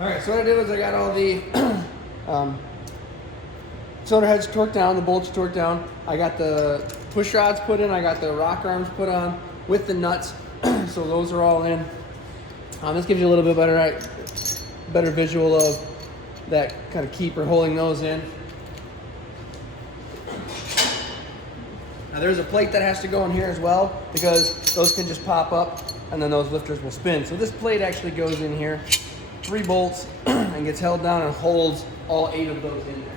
All right, so what I did was I got all the cylinder heads torqued down, the bolts torqued down. I got the push rods put in, I got the rocker arms put on with the nuts. So those are all in. This gives you a little bit better visual of that kind of keeper holding those in. Now there's a plate that has to go in here as well because those can just pop up and then those lifters will spin. So this plate actually goes in here, 3 bolts, and gets held down and holds all 8 of those in there.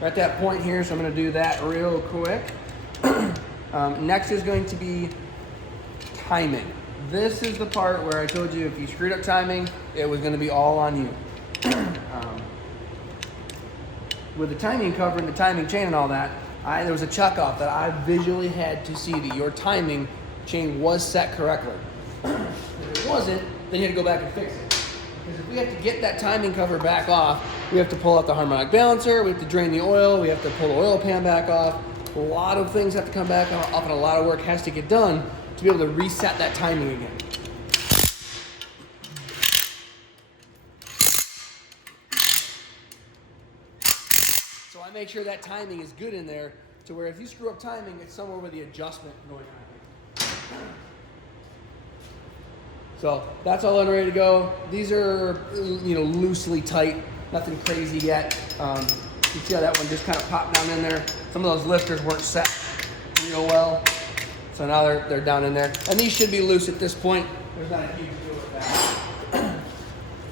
We're at that point here, so I'm going to do that real quick. Next is going to be timing. This is the part where I told you if you screwed up timing, it was going to be all on you. With the timing cover and the timing chain and all that, there was a check off that I visually had to see that your timing chain was set correctly. If it wasn't, then you had to go back and fix it. Because if we have to get that timing cover back off, we have to pull out the harmonic balancer, we have to drain the oil, we have to pull the oil pan back off. A lot of things have to come back off and a lot of work has to get done to be able to reset that timing again. So I make sure that timing is good in there to where if you screw up timing, it's somewhere with the adjustment going on here. So that's all I'm ready to go. These are, loosely tight, nothing crazy yet. You see how that one just kind of popped down in there. Some of those lifters weren't set real well. So now they're down in there. And these should be loose at this point. There's not a huge deal with that.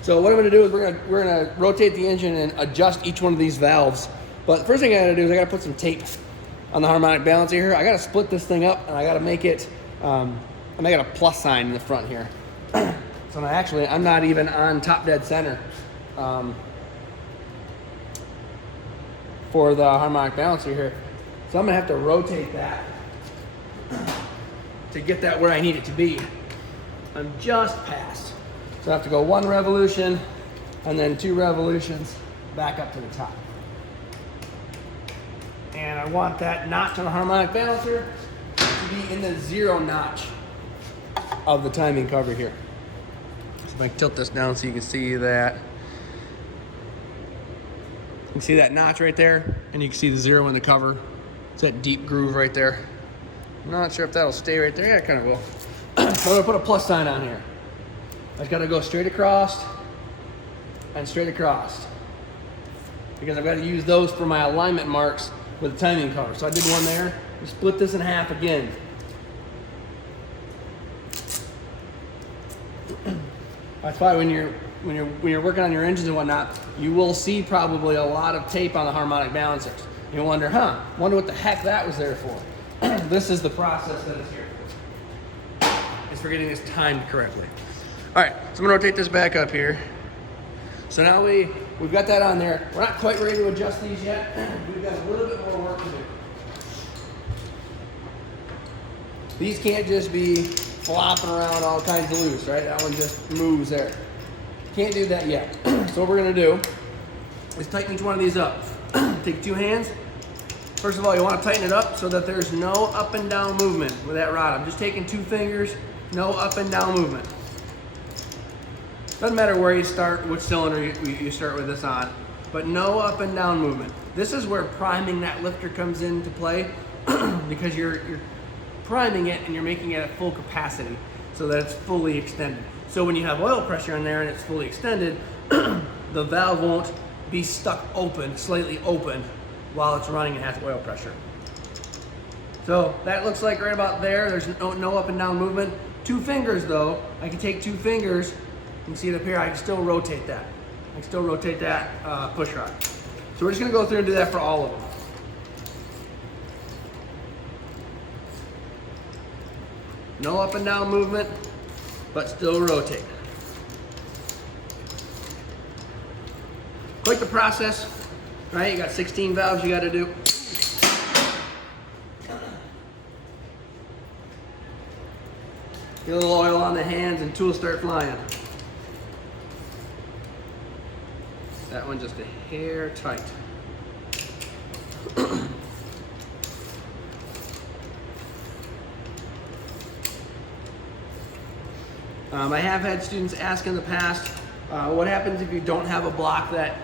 So what I'm gonna do is we're gonna rotate the engine and adjust each one of these valves. But the first thing I gotta do is I gotta put some tape on the harmonic balancer here. I gotta split this thing up and I gotta make it, I'm making a plus sign in the front here. So I'm not even on top dead center for the harmonic balancer here. So I'm gonna have to rotate that to get that where I need it to be. I'm just past. So I have to go 1 revolution and then 2 revolutions back up to the top. And I want that notch on the harmonic balancer to be in the 0 notch of the timing cover here. So if I can tilt this down so you can see that. You can see that notch right there, and you can see the 0 in the cover. It's that deep groove right there. I'm not sure if that'll stay right there. Yeah, it kind of will. So I'm gonna put a plus sign on here. I just gotta go straight across and straight across because I've got to use those for my alignment marks with the timing cover. So I did one there. We split this in half again. That's why when you're working on your engines and whatnot, you will see probably a lot of tape on the harmonic balancers. You wonder, wonder what the heck that was there for. This is the process that it's here for. It's for getting this timed correctly. All right, so I'm gonna rotate this back up here. So now we've got that on there. We're not quite ready to adjust these yet. We've got a little bit more work to do. These can't just be flopping around all kinds of loose, right? That one just moves there. Can't do that yet. So what we're gonna do is tighten each one of these up. Take 2 hands. First of all, you wanna tighten it up so that there's no up and down movement with that rod. I'm just taking 2 fingers, no up and down movement. Doesn't matter where you start, which cylinder you start with this on, but no up and down movement. This is where priming that lifter comes into play because you're priming it and you're making it at full capacity so that it's fully extended. So when you have oil pressure in there and it's fully extended, the valve won't be stuck open, slightly open, while it's running and has oil pressure. So that looks like right about there. There's no up and down movement. 2 fingers though, I can take 2 fingers, you can see it up here, I can still rotate that. I can still rotate that push rod. So we're just gonna go through and do that for all of them. No up and down movement, but still rotate. Quite the process, right? You got 16 valves you gotta do. Get a little oil on the hands and tools start flying. That one just a hair tight. I have had students ask in the past, what happens if you don't have a block that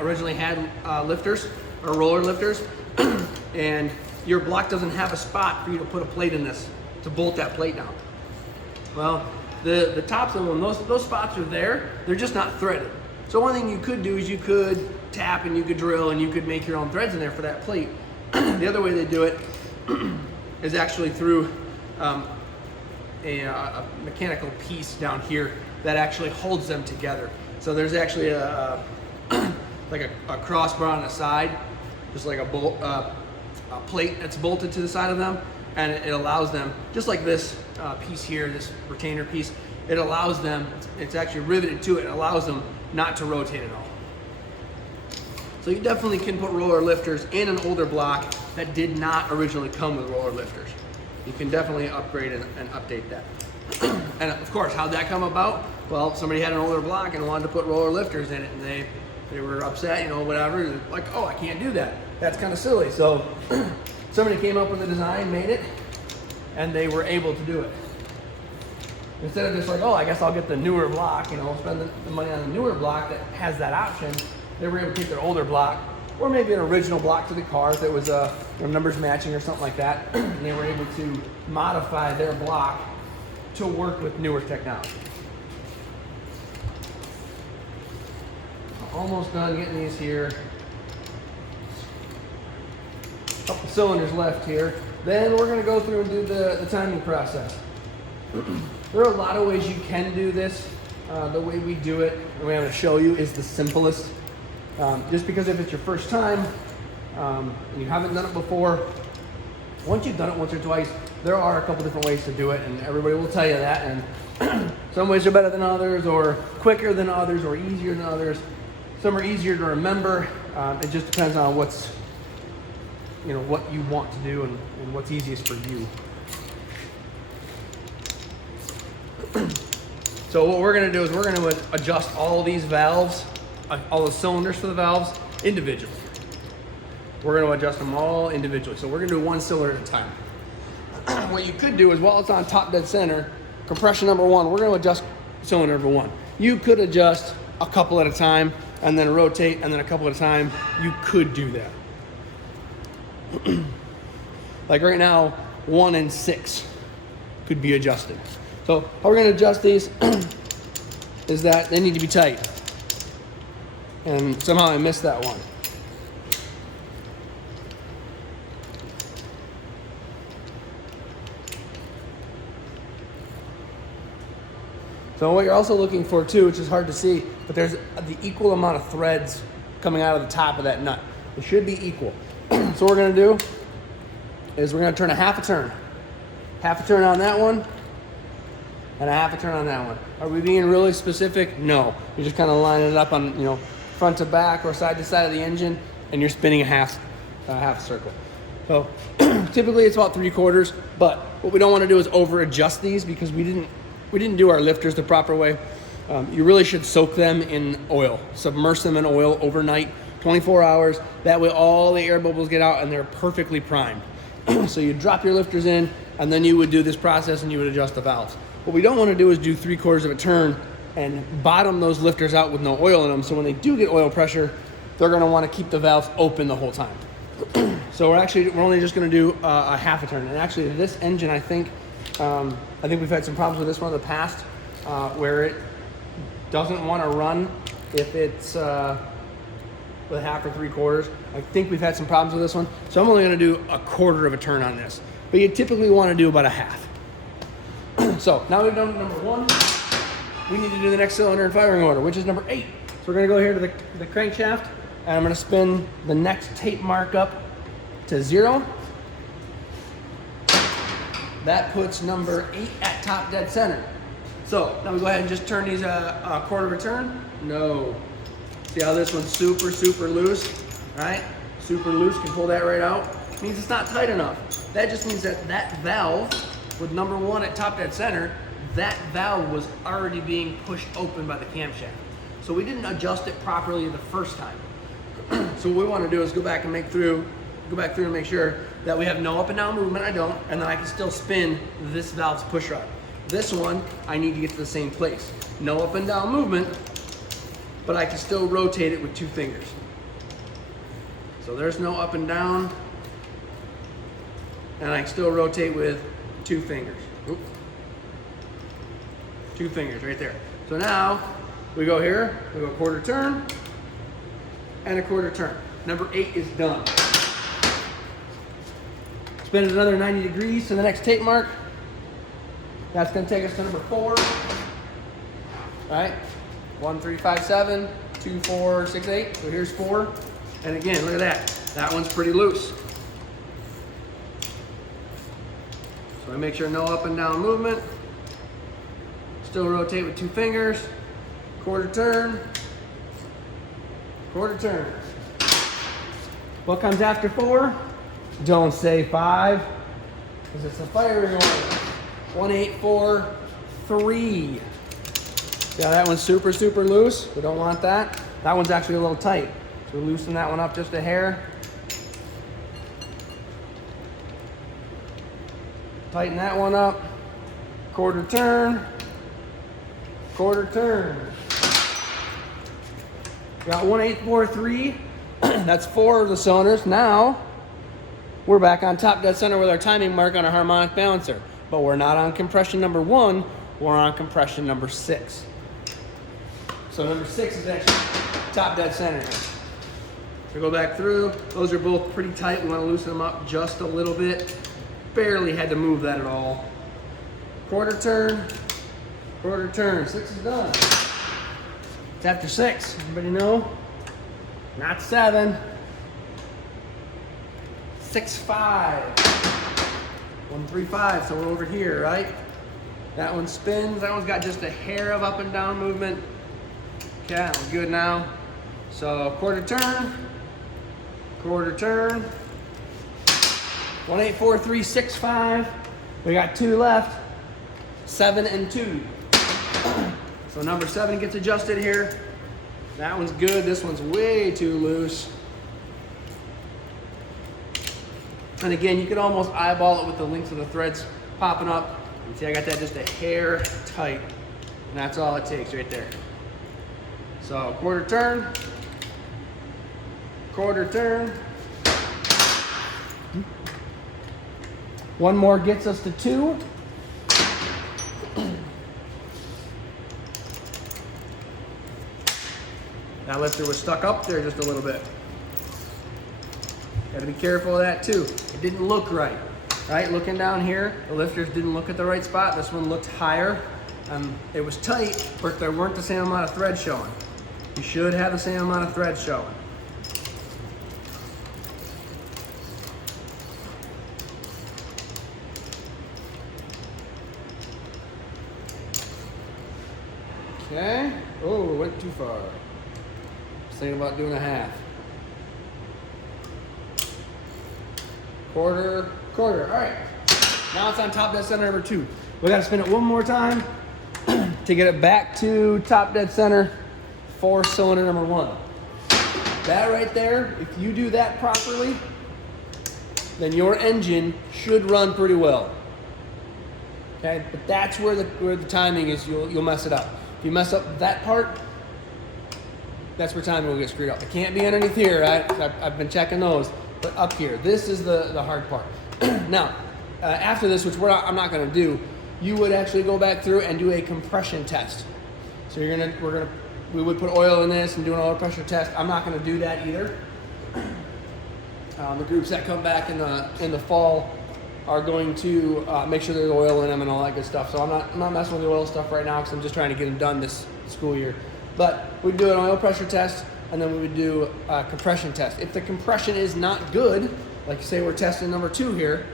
originally had lifters or roller lifters, and your block doesn't have a spot for you to put a plate in this to bolt that plate down. Well, the tops of them, those spots are there, they're just not threaded. So one thing you could do is you could tap and you could drill and you could make your own threads in there for that plate. The other way they do it is actually through a mechanical piece down here that actually holds them together. So there's actually like a crossbar on the side, just like a plate that's bolted to the side of them, and it allows them, just like this piece here, this retainer piece, it allows them, it's actually riveted to it, it allows them not to rotate at all. So you definitely can put roller lifters in an older block that did not originally come with roller lifters. You can definitely upgrade and update that. And of course, how'd that come about? Well, somebody had an older block and wanted to put roller lifters in it, and they were upset, you know, whatever, like, oh, I can't do that. That's kind of silly. So somebody came up with a design, made it, and they were able to do it. Instead of just like, oh, I guess I'll get the newer block, you know, spend the money on the newer block that has that option, they were able to take their older block, or maybe an original block to the car that was numbers matching or something like that, and they were able to modify their block to work with newer technology. Almost done getting these here. Couple cylinders left here. Then we're going to go through and do the timing process. There are a lot of ways you can do this. The way we do it, the way I'm going to show you, is the simplest. Just because if it's your first time and you haven't done it before, once you've done it once or twice, there are a couple different ways to do it, and everybody will tell you that. And some ways are better than others, or quicker than others, or easier than others. Some are easier to remember. It just depends on what's, you know, what you want to do and what's easiest for you. So what we're going to do is we're going to adjust all these valves, all the cylinders for the valves individually. We're going to adjust them all individually. So we're going to do one cylinder at a time. What you could do is, while it's on top dead center, compression number one, we're going to adjust cylinder number one. You could adjust a couple at a time and then rotate, and then a couple at a time. You could do that. Like right now, 1 and 6 could be adjusted. So how we're going to adjust these is that they need to be tight. And somehow I missed that one. So what you're also looking for too, which is hard to see, but there's the equal amount of threads coming out of the top of that nut. It should be equal. So what we're going to do is we're going to turn a half a turn. Half a turn on that one, and a half a turn on that one. Are we being really specific? No. You're just kind of lining it up on, you know, front to back or side to side of the engine, and you're spinning a half circle. So typically it's about 3/4, but what we don't want to do is over adjust these because we didn't do our lifters the proper way. You really should soak them in oil, submerge them in oil overnight, 24 hours. That way all the air bubbles get out and they're perfectly primed. So you drop your lifters in, and then you would do this process and you would adjust the valves. What we don't want to do is do 3/4 of a turn and bottom those lifters out with no oil in them. So when they do get oil pressure, they're going to want to keep the valves open the whole time. So we're only just going to do a half a turn. And actually this engine, I think we've had some problems with this one in the past where it doesn't want to run if it's with half or 3/4. I think we've had some problems with this one. So I'm only going to do a 1/4 of a turn on this. But you typically want to do about a half. So now we've done number 1. We need to do the next cylinder in firing order, which is number 8. So we're going to go here to the crankshaft, and I'm going to spin the next tape mark up to 0. That puts number 8 at top dead center. So now we go ahead and just turn these a 1/4 of a turn. No. See how this one's super, super loose, right? Super loose, can pull that right out. It means it's not tight enough. That just means that that valve with number 1 at top dead center, that valve was already being pushed open by the camshaft. So we didn't adjust it properly the first time. So what we want to do is go back through and make sure that we have no up and down movement. I don't, and then I can still spin this valve's push rod. This one, I need to get to the same place. No up and down movement, but I can still rotate it with 2 fingers. So there's no up and down, and I can still rotate with 2 fingers. Oops. 2 fingers right there. So now we go here, we go quarter turn and a quarter turn. Number 8 is done. Spin it another 90 degrees to the next tape mark. That's going to take us to number 4. All right, 1, 3, 5, 7, 2, 4, 6, 8. So here's 4. And again, look at that. That one's pretty loose. So I make sure no up and down movement. Still rotate with 2 fingers. Quarter turn. Quarter turn. What comes after 4? Don't say 5, because it's a firing order. 1, 8, 4, 3. Yeah, that one's super, super loose. We don't want that. That one's actually a little tight. So we loosen that one up just a hair. Tighten that one up. Quarter turn. Quarter turn. Got 1, 8, 4, 3. That's 4 of the cylinders. Now, we're back on top dead center with our timing mark on a harmonic balancer. But we're not on compression number 1, we're on compression number 6. So number 6 is actually top dead center here. So go back through. Those are both pretty tight. We want to loosen them up just a little bit. Barely had to move that at all. Quarter turn, quarter turn. 6 is done. It's after 6. Everybody know? Not 7. 6, 5. 1, 3, 5. So we're over here, right? That one spins. That one's got just a hair of up and down movement. Okay, that one's good now. So quarter turn, quarter turn. 1, 8, 4, 3, 6, 5. We got 2 left. 7 and 2. So number 7 gets adjusted here. That one's good. This one's way too loose. And again, you can almost eyeball it with the links of the threads popping up. And see, I got that just a hair tight. And that's all it takes right there. So quarter turn, quarter turn. One more gets us to 2. That lifter was stuck up there just a little bit. Got to be careful of that too. It didn't look right. Right, looking down here, the lifters didn't look at the right spot. This one looked higher. It was tight, but there weren't the same amount of thread showing. You should have the same amount of thread showing. Okay. Oh, went too far. Just thinking about doing a half. Quarter, quarter. All right. Now it's on top dead center number 2. We got to spin it one more time to get it back to top dead center for cylinder number 1. That right there, if you do that properly, then your engine should run pretty well. Okay, but that's where the timing is. You'll mess it up. If you mess up that part, that's where timing will get screwed up. It can't be underneath here, right? I've been checking those, but up here, this is the hard part. Now, after this, which I'm not going to do, you would actually go back through and do a compression test. So we would put oil in this and do an oil pressure test. I'm not going to do that either. The groups that come back in the fall are going to make sure there's oil in them and all that good stuff. So I'm not messing with the oil stuff right now because I'm just trying to get them done this school year. But we'd do an oil pressure test, and then we would do a compression test. If the compression is not good, like say we're testing number 2 here,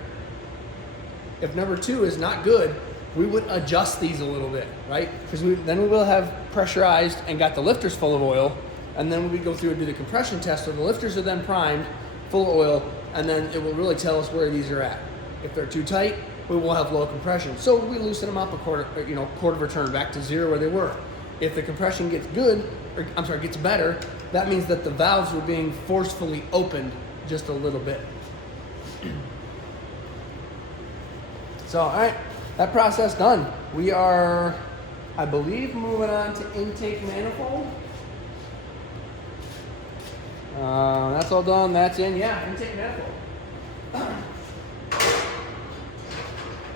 if number 2 is not good, we would adjust these a little bit, right? Because then we will have pressurized and got the lifters full of oil, and then we go through and do the compression test, so the lifters are then primed, full of oil, and then it will really tell us where these are at. If they're too tight, we will have low compression. So we loosen them up a quarter of a turn back to 0 where they were. If the compression gets gets better, that means that the valves were being forcefully opened just a little bit. So, all right, that process done. We are, I believe, moving on to intake manifold. That's all done. That's in. Yeah, intake manifold.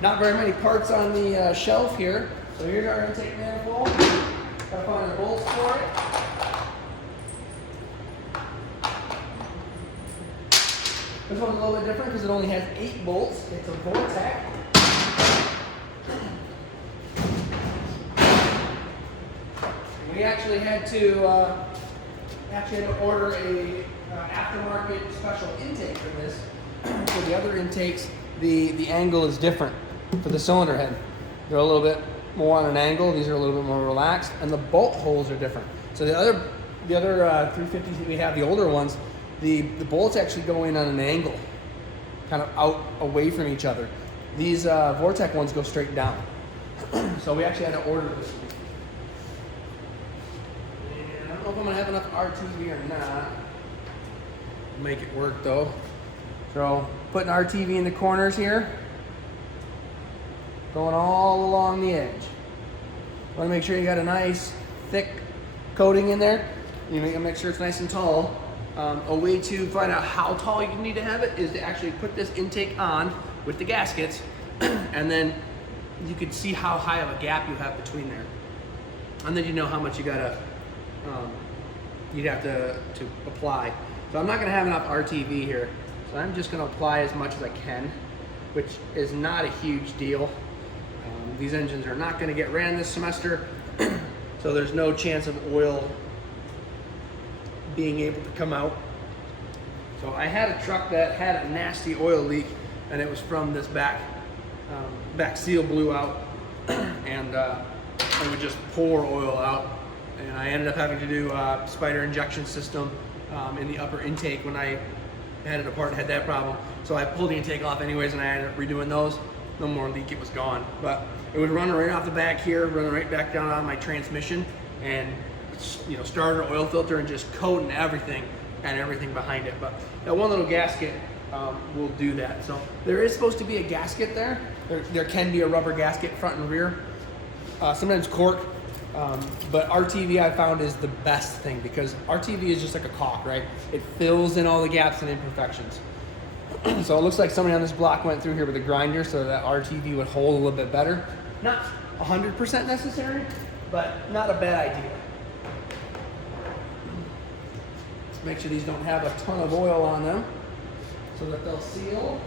Not very many parts on the shelf here. So here's our intake manifold. Gotta find the bolts for it. This one's a little bit different because it only has 8 bolts. It's a Vortec. We actually had to order a aftermarket special intake for this. For the other intakes, the angle is different for the cylinder head. They're a little bit more on an angle. These are a little bit more relaxed, and the bolt holes are different. So the other 350s that we have, the older ones, the bolts actually go in on an angle, kind of out away from each other. These Vortec ones go straight down. So we actually had to order this one. And I don't know if I'm gonna have enough RTV or not. Make it work though. So putting RTV in the corners here, going all along the edge. Want to make sure you got a nice thick coating in there. You make sure it's nice and tall. A way to find out how tall you need to have it is to actually put this intake on with the gaskets, and then you can see how high of a gap you have between there, and then you know how much you gotta you'd have to apply. So I'm not gonna have enough RTV here, so I'm just gonna apply as much as I can, which is not a huge deal. These engines are not gonna get ran this semester, so there's no chance of oil being able to come out. So I had a truck that had a nasty oil leak, and it was from this back seal blew out, and it would just pour oil out. And I ended up having to do a spider injection system in the upper intake when I had it apart and had that problem. So I pulled the intake off anyways, and I ended up redoing those. No more leak, it was gone. But it would run right off the back here, run right back down on my transmission, and starter, oil filter, and just coating everything and everything behind it. But that one little gasket will do that. So there is supposed to be a gasket there. There can be a rubber gasket front and rear. Sometimes cork, but RTV I found is the best thing, because RTV is just like a caulk, right? It fills in all the gaps and imperfections. So it looks like somebody on this block went through here with a grinder so that RTV would hold a little bit better. Not 100% necessary, but not a bad idea. Let's make sure these don't have a ton of oil on them so that they'll seal.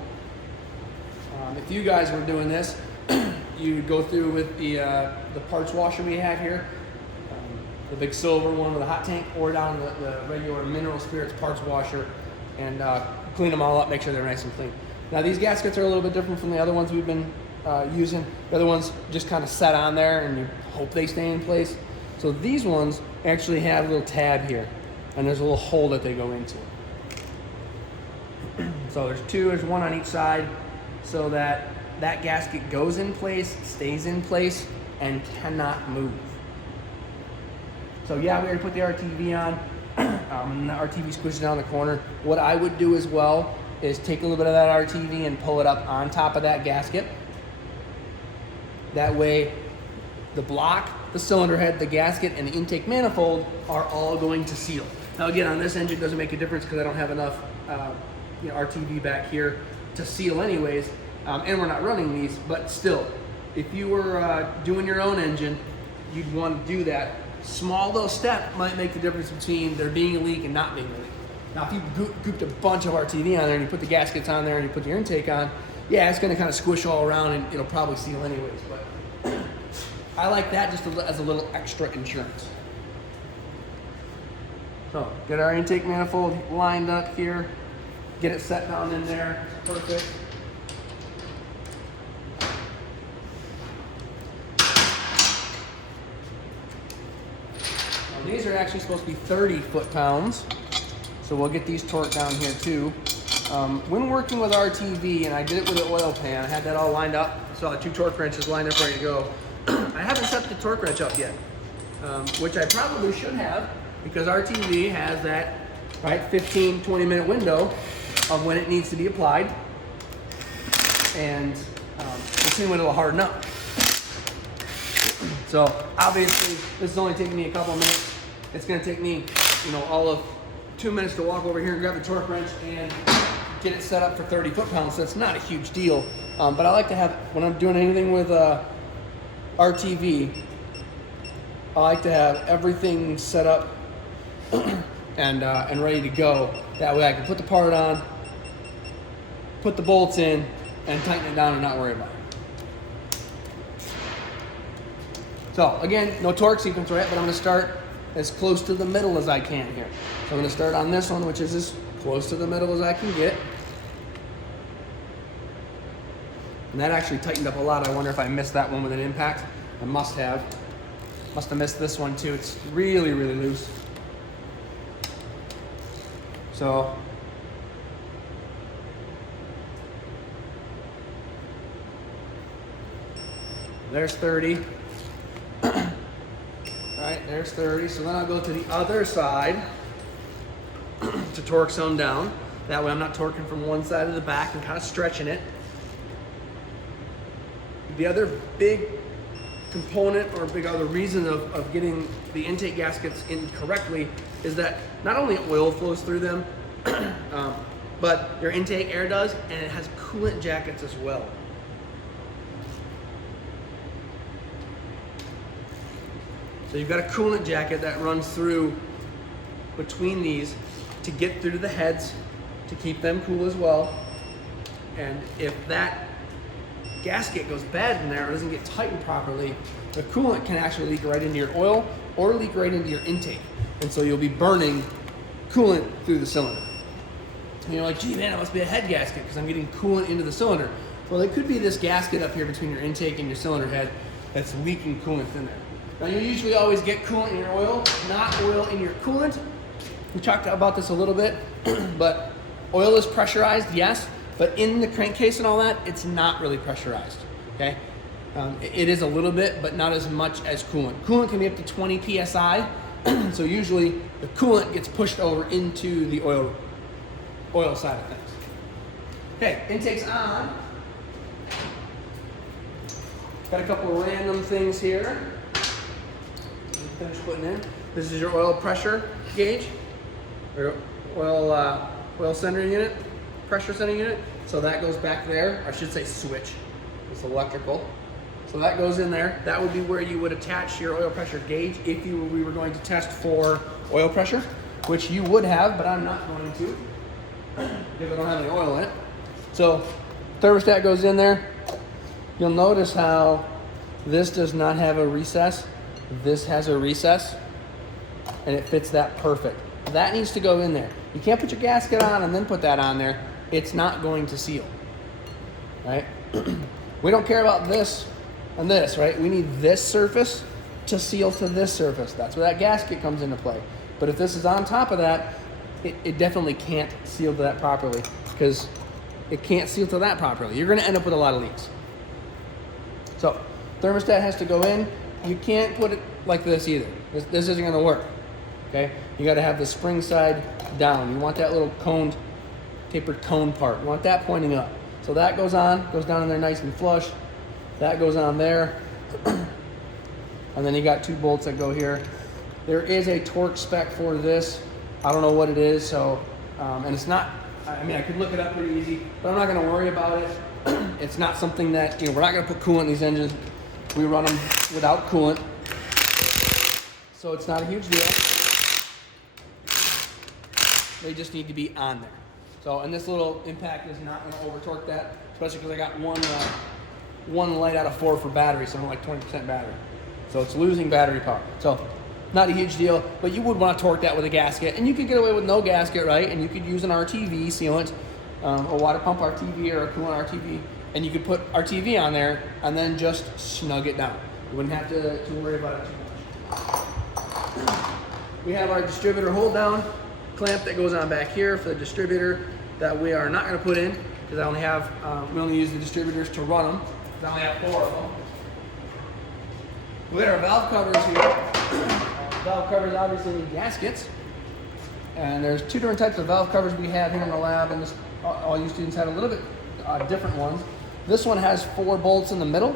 If you guys were doing this, you would go through with the parts washer we have here, the big silver one with a hot tank, or down the regular mineral spirits parts washer, and clean them all up, make sure they're nice and clean. Now these gaskets are a little bit different from the other ones we've been using. The other ones just kind of set on there and you hope they stay in place. So these ones actually have a little tab here, and there's a little hole that they go into. So there's one on each side, so that gasket goes in place, stays in place, and cannot move. So yeah, we already put the RTV on, and the RTV squishes down the corner. What I would do as well is take a little bit of that RTV and pull it up on top of that gasket. That way, the block, the cylinder head, the gasket, and the intake manifold are all going to seal. Now again, on this engine, it doesn't make a difference because I don't have enough RTV back here to seal anyways, and we're not running these, but still, if you were doing your own engine, you'd want to do that. Small little step might make the difference between there being a leak and not being a leak. Now if you gooped a bunch of RTV on there and you put the gaskets on there and you put your intake on, yeah, it's going to kind of squish all around and it'll probably seal anyways, but I like that just as a little extra insurance. So get our intake manifold lined up here, get it set down in there, perfect. Now, these are actually supposed to be 30 foot-pounds, so we'll get these torqued down here too. When working with RTV, and I did it with an oil pan, I had that all lined up, saw the 2 torque wrenches lined up ready to go. I haven't set the torque wrench up yet, which I probably should have, because RTV has that 15-20 minute window of when it needs to be applied, and the chain went a little hard enough. So obviously this is only taking me a couple minutes. It's gonna take me, all of 2 minutes to walk over here and grab the torque wrench and get it set up for 30 foot-pounds. So it's not a huge deal. But I like to have, when I'm doing anything with RTV, I like to have everything set up and ready to go. That way I can put the part on, put the bolts in, and tighten it down and not worry about it. So again, no torque sequence yet, but I'm gonna start as close to the middle as I can here. So I'm gonna start on this one, which is as close to the middle as I can get. And that actually tightened up a lot. I wonder if I missed that one with an impact. I must have. Must have missed this one too. It's really, really loose. So there's 30. All right, there's 30. So then I'll go to the other side to torque some down. That way I'm not torquing from one side of the back and kind of stretching it. The other big component or big other reason of getting the intake gaskets in correctly is that not only oil flows through them, but your intake air does, and it has coolant jackets as well. So you've got a coolant jacket that runs through between these to get through to the heads to keep them cool as well. And if that gasket goes bad in there or doesn't get tightened properly, the coolant can actually leak right into your oil or leak right into your intake. And so you'll be burning coolant through the cylinder. And you're like, gee man, it must be a head gasket because I'm getting coolant into the cylinder. Well, it could be this gasket up here between your intake and your cylinder head that's leaking coolant in there. Now you usually always get coolant in your oil, not oil in your coolant. We talked about this a little bit, but oil is pressurized, yes, but in the crankcase and all that, it's not really pressurized, okay? It is a little bit, but not as much as coolant. Coolant can be up to 20 PSI, so usually the coolant gets pushed over into the oil side of things. Okay, intake's on. Got a couple of random things here. Finish putting in. This is your oil pressure gauge, or oil centering unit, pressure centering unit. So that goes back there. I should say switch. It's electrical. So that goes in there. That would be where you would attach your oil pressure gauge if we were going to test for oil pressure, which you would have, but I'm not going to because I don't have any oil in it. So thermostat goes in there. You'll notice how this does not have a recess. This has a recess, and it fits that perfect. That needs to go in there. You can't put your gasket on and then put that on there. It's not going to seal, right? We don't care about this and this, right? We need this surface to seal to this surface. That's where that gasket comes into play. But if this is on top of that, it definitely can't seal to that properly because it can't seal to that properly. You're gonna end up with a lot of leaks. So thermostat has to go in. You can't put it like this either. This isn't gonna work, okay? You gotta have the spring side down. You want that little coned, tapered cone part. You want that pointing up. So that goes on, goes down in there nice and flush. That goes on there. And then you got 2 bolts that go here. There is a torque spec for this. I don't know what it is, so, and it's not, I mean, I could look it up pretty easy, but I'm not gonna worry about it. It's not something that, we're not gonna put coolant in these engines. We run them without coolant, so it's not a huge deal. They just need to be on there. So, and this little impact is not going to over torque that, especially because I got one light out of 4 for battery, so I'm like 20% battery. So it's losing battery power. So not a huge deal, but you would want to torque that with a gasket, and you could get away with no gasket, right? And you could use an RTV sealant, a water pump RTV or a coolant RTV, and you could put RTV on there and then just snug it down. You wouldn't have to worry about it too much. We have our distributor hold down clamp that goes on back here for the distributor that we are not going to put in because I only have, we only use the distributors to run them. I only have 4 of them. We got our valve covers here. Valve covers obviously need gaskets. And there's 2 different types of valve covers we have here in the lab, and all you students have a little bit different ones. This one has 4 bolts in the middle.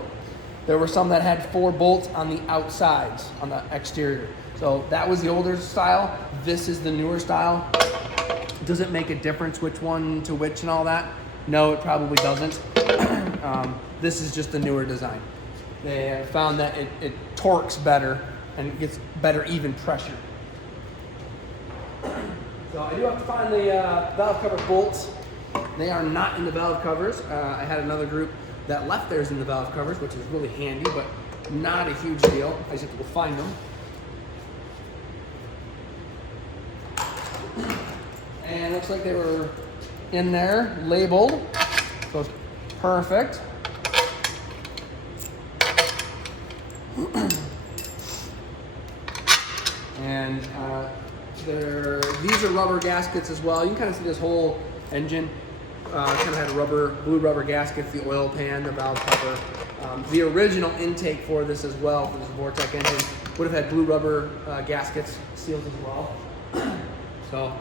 There were some that had 4 bolts on the outsides, on the exterior. So that was the older style. This is the newer style. Does it make a difference which one to which and all that? No, it probably doesn't. This is just the newer design. They have found that it torques better and it gets better even pressure. So I do have to find the valve cover bolts. They are not in the valve covers. I had another group that left theirs in the valve covers, which is really handy, but not a huge deal. I just have to go find them. And it looks like they were in there, labeled, so it's perfect. And these are rubber gaskets as well. You can kind of see this whole engine kind of had blue rubber gaskets, the oil pan, the valve cover. The original intake for this as well, for this Vortec engine, would have had blue rubber gaskets, seals as well. So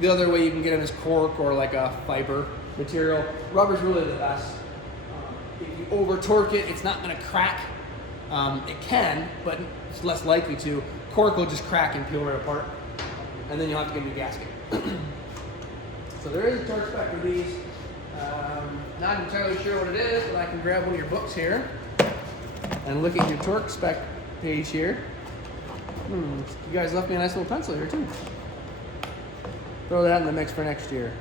the other way you can get it is cork or like a fiber material. Rubber's really the best. If you over torque it, it's not going to crack. It can, but it's less likely to. Cork will just crack and peel right apart, and then you'll have to get a new gasket. So there is a torque spec for these. Not entirely sure what it is, but I can grab one of your books here and look at your torque spec page here. You guys left me a nice little pencil here too. Throw that in the mix for next year.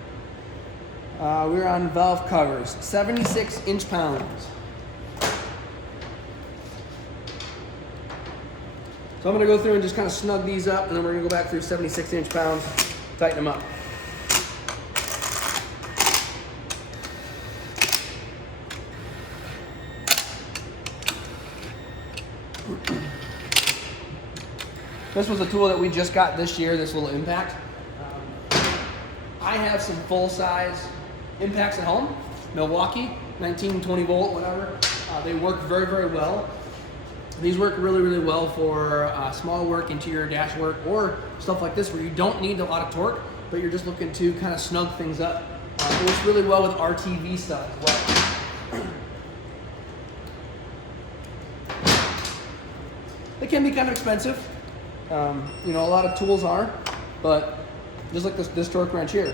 We're on valve covers, 76 inch-pounds. So I'm going to go through and just kind of snug these up, and then we're going to go back through 76 inch-pounds, tighten them up. This was a tool that we just got this year, this little impact. I have some full-size impacts at home, Milwaukee, 19, 20 volt, whatever. They work very, very well. These work really, really well for small work, interior dash work, or stuff like this where you don't need a lot of torque, but you're just looking to kind of snug things up. It works really well with RTV stuff as well. They can be kind of expensive. You know, a lot of tools are, but just like this torque wrench here.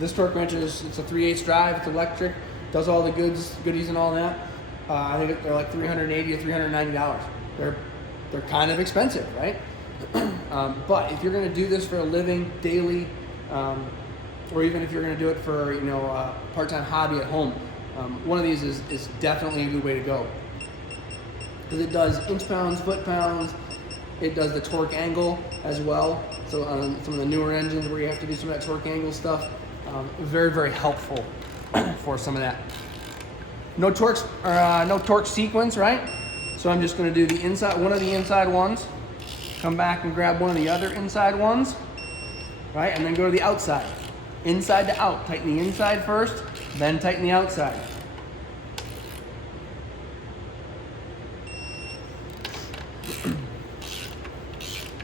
This torque wrench it's a 3/8 drive, it's electric, does all the goodies and all that. I think they're like $380 to $390. They're kind of expensive, right? But if you're going to do this for a living, daily, or even if you're going to do it for a part-time hobby at home, one of these is definitely a good way to go. Because it does inch-pounds, foot-pounds. It does the torque angle as well. So on some of the newer engines where you have to do some of that torque angle stuff, very, very helpful for some of that. No torque sequence, right? So I'm just going to do one of the inside ones, come back and grab one of the other inside ones, right? And then go to the outside, inside to out. Tighten the inside first, then tighten the outside.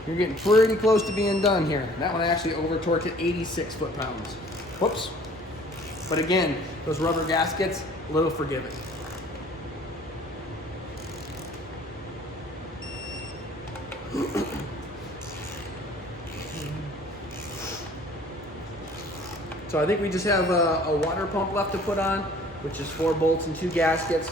You're getting pretty close to being done here. That one I actually over-torqued at 86 foot-pounds. Whoops. But again, those rubber gaskets, a little forgiving. So I think we just have a water pump left to put on, which is 4 bolts and 2 gaskets.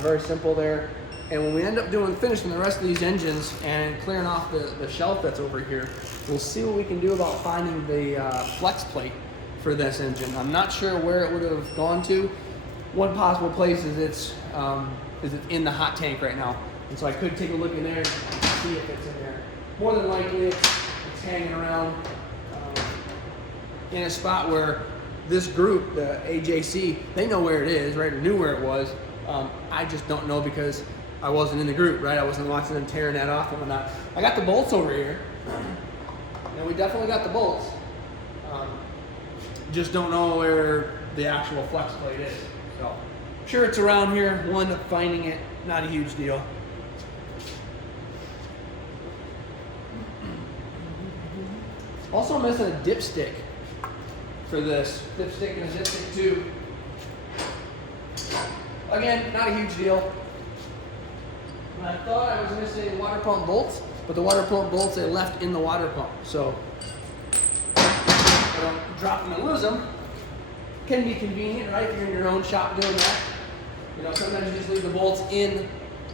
Very simple there. And when we end up finishing the rest of these engines and clearing off the shelf that's over here, we'll see what we can do about finding the flex plate for this engine. I'm not sure where it would have gone to. One possible place is it's in the hot tank right now. And so I could take a look in there and see if it's in there. More than likely it's hanging around in a spot where this group, the AJC, they know where it is, right, or knew where it was. I just don't know because I wasn't in the group, right? I wasn't watching them tearing that off and whatnot. I got the bolts over here, and we definitely got the bolts. Just don't know where the actual flex plate is. So, sure it's around here. One, finding it, not a huge deal. Also missing a dipstick. for this dipstick and a dipstick tube. Again, not a huge deal. I thought I was going to say water pump bolts, but the water pump bolts they left in the water pump. So I don't drop them and lose them. Can be convenient, right? If you're in your own shop doing that. You know, sometimes you just leave the bolts in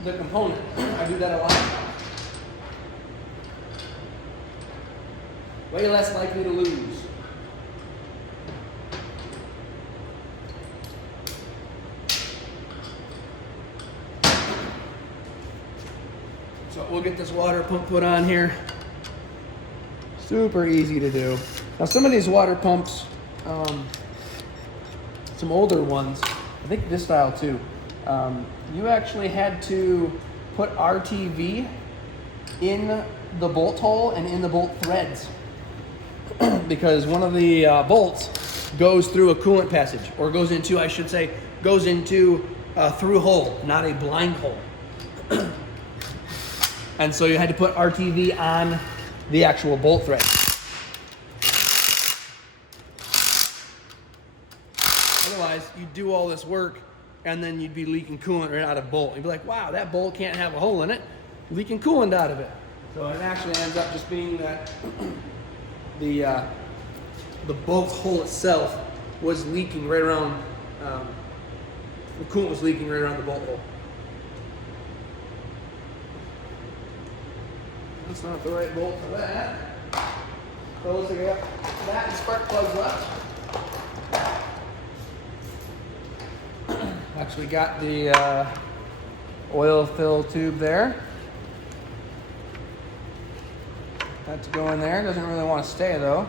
the component. I do that a lot. Way less likely to lose. So we'll get this water pump put on here. Super easy to do. Now some of these water pumps, some older ones, I think this style too, you actually had to put RTV in the bolt hole and in the bolt threads because one of the bolts goes through a coolant passage, or goes into, I should say, goes into a through hole, not a blind hole. And so you had to put RTV on the actual bolt thread. Otherwise, you'd do all this work and then you'd be leaking coolant right out of bolt. You'd be like, wow, that bolt can't have a hole in it. Leaking coolant out of it. So it actually ends up just being that the bolt hole itself was leaking right around, the coolant was leaking right around the bolt hole. That's not the right bolt for that. So it looks like I got that and spark plugs left. Actually got the oil fill tube there. That's going there. Doesn't really want to stay though. A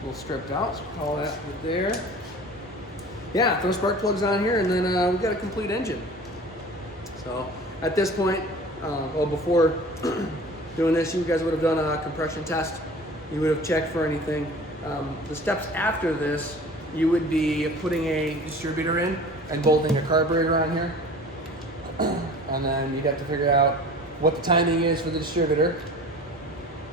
little stripped out, so call that there. Yeah, throw spark plugs on here, and then we've got a complete engine. So at this point, well, before doing this, you guys would have done a compression test. You would have checked for anything. The steps after this, you would be putting a distributor in and bolting a carburetor on here. And then you'd have to figure out what the timing is for the distributor,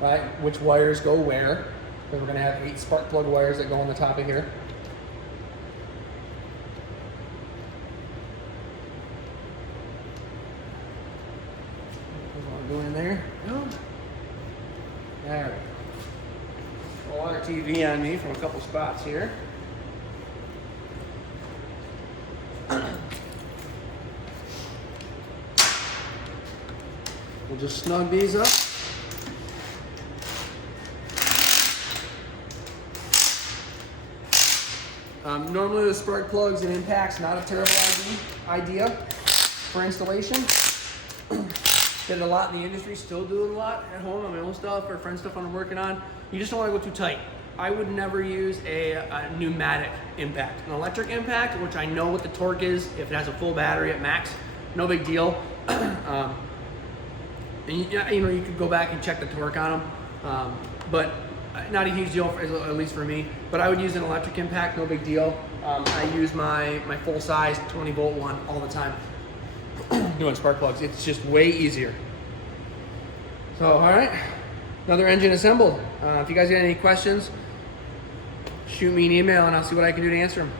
right? Which wires go where. Because we're going to have 8 spark plug wires that go on the top of here. Go in there. Oh. There. Water TV on me from a couple spots here. We'll just snug these up. Normally the spark plugs and impacts, not a terrible idea for installation. Did it a lot in the industry, still do it a lot at home on my own stuff or friend stuff I'm working on. You just don't want to go too tight. I would never use a pneumatic impact. An electric impact, which I know what the torque is, if it has a full battery at max, no big deal. And you know, you could go back and check the torque on them, but not a huge deal, at least for me. But I would use an electric impact, no big deal. I use my full size 20 volt one all the time. Doing spark plugs, it's just way easier. So, all right, another engine assembled. If you guys got any questions, shoot me an email and I'll see what I can do to answer them.